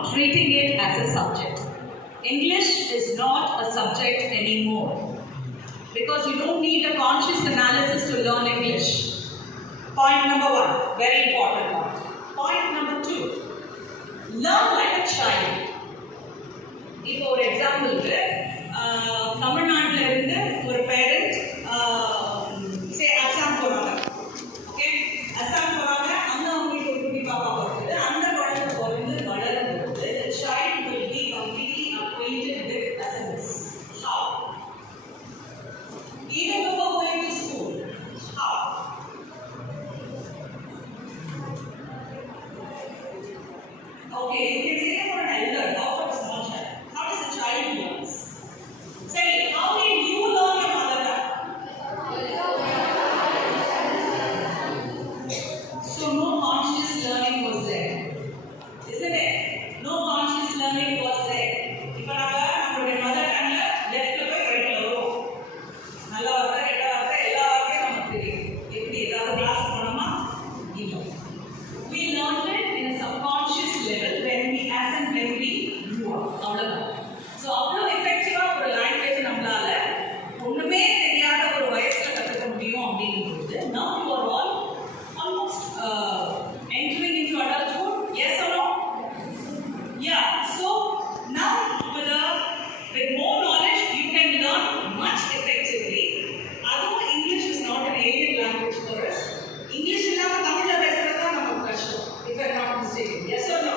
stop treating it as a subject. English is not a subject anymore because you don't need a conscious analysis to learn English. Point number one, very important point. Point number two, learn like a child. இப்போ ஒரு எக்ஸாம்பிளுக்கு தமிழ்நாட்டில் இருந்து ஒரு பேரண்ட் அசாம் போகிறாங்க. ஓகே, அசாம் போகிறாங்க. அங்கே அவங்களுக்கு ஒரு குட்டி பாப்பா வருது. அந்த குழந்தை பிறந்து வளரும் போது the child will be completely acquainted with SMS. How? Even before going to school. How? Okay, you can say for an elder, not for a small child. How does a child learn? Say, how did you learn your mother tongue? So no conscious learning was there, isn't it? No conscious learning was there. இப்போ நம்மளுடைய மதர் டங்ல லெஃப்ட்ல போய் ரைட்ல வரும். நல்ல வார்த்தை, கெட்ட வார்த்தை, எல்லா வார்த்தையும் நமக்கு தெரியும். எப்படி ஏதாவது கிளாஸ் போனோமா? இல்லை. We learned it in a subconscious level when we grew up. அவ்வளவுதான். ஸோ அவ்வளோ எஃபெக்டிவா ஒரு லாங்குவேஜ் நம்மளால ஒண்ணுமே தெரியாத ஒரு வயசுல கற்றுக்க முடியும் அப்படிங்கும்போது now you are all almost entering into adulthood. Yes or no? Yeah. So now with more knowledge you can learn much effectively. அதுவும் English is not an alien language for us. English இல்லாம தமிழ்ல பேசுறது தான் நமக்கு கஷ்டம். If I'm not mistaken. Yes or no?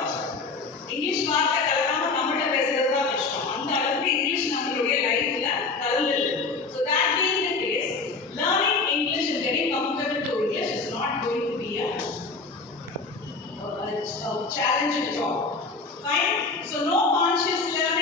English வார்த்தை கலக்காம தமிழ்ல பேசுறது தான் கஷ்டம். அந்த அளவுக்கு இங்கிலீஷ் நம்மளுடைய லைஃப்ல கலந்துருக்கு. So that being the case, learning English and getting comfortable to English is not going to be a challenge at all. Fine. So no conscious learning.